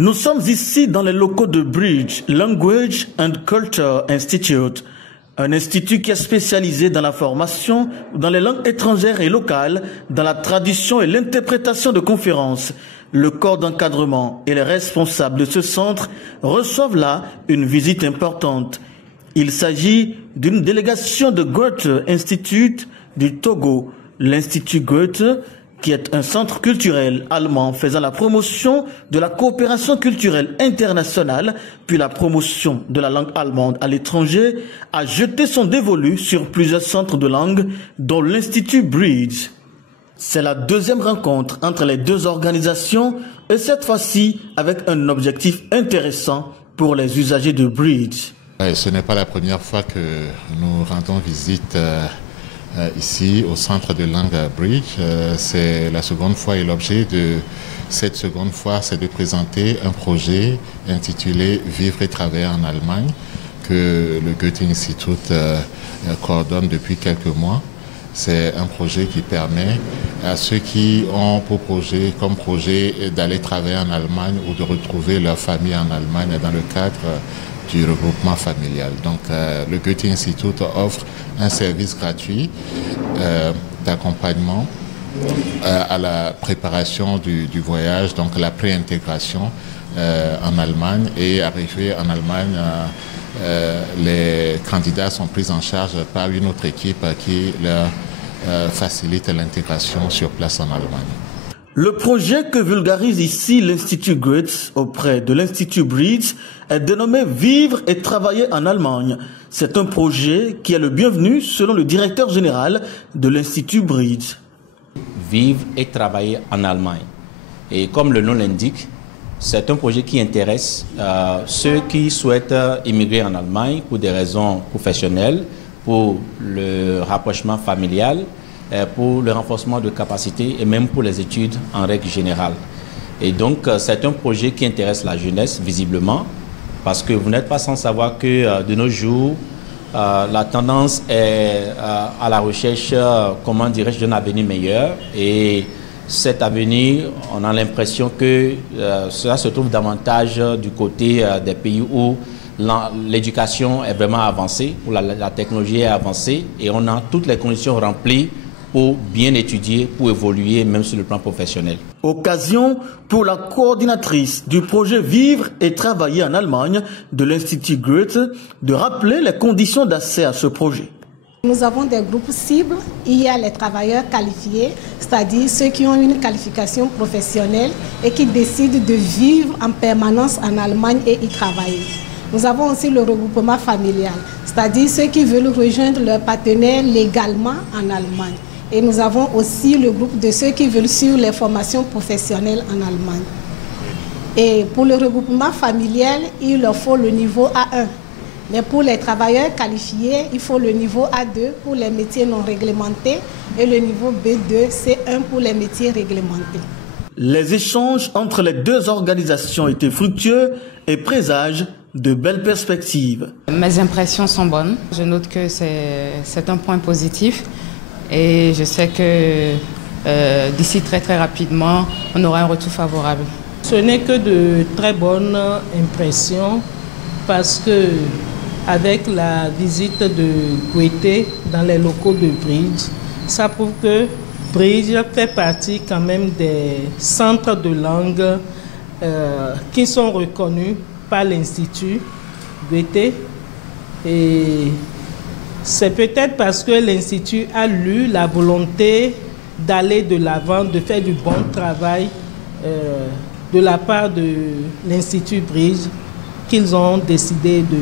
Nous sommes ici dans les locaux de Bridge Language and Culture Institute, un institut qui est spécialisé dans la formation dans les langues étrangères et locales, dans la traduction et l'interprétation de conférences. Le corps d'encadrement et les responsables de ce centre reçoivent là une visite importante. Il s'agit d'une délégation de Goethe Institute du Togo, l'Institut Goethe, qui est un centre culturel allemand faisant la promotion de la coopération culturelle internationale, puis la promotion de la langue allemande à l'étranger, a jeté son dévolu sur plusieurs centres de langue, dont l'Institut Bridge. C'est la deuxième rencontre entre les deux organisations et cette fois-ci avec un objectif intéressant pour les usagers de Bridge. Ce n'est pas la première fois que nous rendons visite ici au centre de langue Bridge. C'est la seconde fois et l'objet de cette seconde fois, c'est de présenter un projet intitulé « Vivre et travailler en Allemagne » que le Goethe Institut coordonne depuis quelques mois. C'est un projet qui permet à ceux qui ont pour projet d'aller travailler en Allemagne ou de retrouver leur famille en Allemagne dans le cadre du regroupement familial. Donc le Goethe Institut offre un service gratuit d'accompagnement à la préparation du voyage, donc la préintégration en Allemagne. Et arrivé en Allemagne, les candidats sont pris en charge par une autre équipe qui leur facilite l'intégration sur place en Allemagne. Le projet que vulgarise ici l'Institut Goethe auprès de l'Institut Bridge est dénommé « Vivre et travailler en Allemagne ». C'est un projet qui est le bienvenu selon le directeur général de l'Institut Bridge. Vivre et travailler en Allemagne. Et comme le nom l'indique, c'est un projet qui intéresse ceux qui souhaitent immigrer en Allemagne pour des raisons professionnelles, pour le rapprochement familial, pour le renforcement de capacités et même pour les études en règle générale. Et donc c'est un projet qui intéresse la jeunesse visiblement, parce que vous n'êtes pas sans savoir que de nos jours, la tendance est à la recherche, comment dirais-je, d'un avenir meilleur. Et cet avenir, on a l'impression que cela se trouve davantage du côté des pays où l'éducation est vraiment avancée, où la technologie est avancée et on a toutes les conditions remplies pour bien étudier, pour évoluer, même sur le plan professionnel. Occasion pour la coordinatrice du projet Vivre et travailler en Allemagne de l'Institut Goethe de rappeler les conditions d'accès à ce projet. Nous avons des groupes cibles. Il y a les travailleurs qualifiés, c'est-à-dire ceux qui ont une qualification professionnelle et qui décident de vivre en permanence en Allemagne et y travailler. Nous avons aussi le regroupement familial, c'est-à-dire ceux qui veulent rejoindre leur partenaire légalement en Allemagne. Et nous avons aussi le groupe de ceux qui veulent suivre les formations professionnelles en Allemagne. Et pour le regroupement familial, il leur faut le niveau A1. Mais pour les travailleurs qualifiés, il faut le niveau A2 pour les métiers non réglementés et le niveau B2, C1 pour les métiers réglementés. Les échanges entre les deux organisations étaient fructueux et présagent de belles perspectives. Mes impressions sont bonnes. Je note que c'est un point positif et je sais que d'ici très rapidement, on aura un retour favorable. Ce n'est que de très bonnes impressions parce que avec la visite de Goethe dans les locaux de Bridge, ça prouve que Bridge fait partie quand même des centres de langue qui sont reconnus par l'Institut Goethe. Et c'est peut-être parce que l'Institut a eu la volonté d'aller de l'avant, de faire du bon travail de la part de l'Institut Bridge qu'ils ont décidé de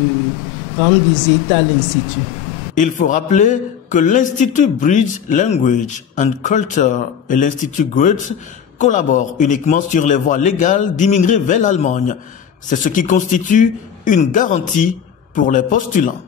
rendre visite à l'Institut. Il faut rappeler que l'Institut Bridge Language and Culture et l'Institut Goethe collaborent uniquement sur les voies légales d'immigrer vers l'Allemagne. C'est ce qui constitue une garantie pour les postulants.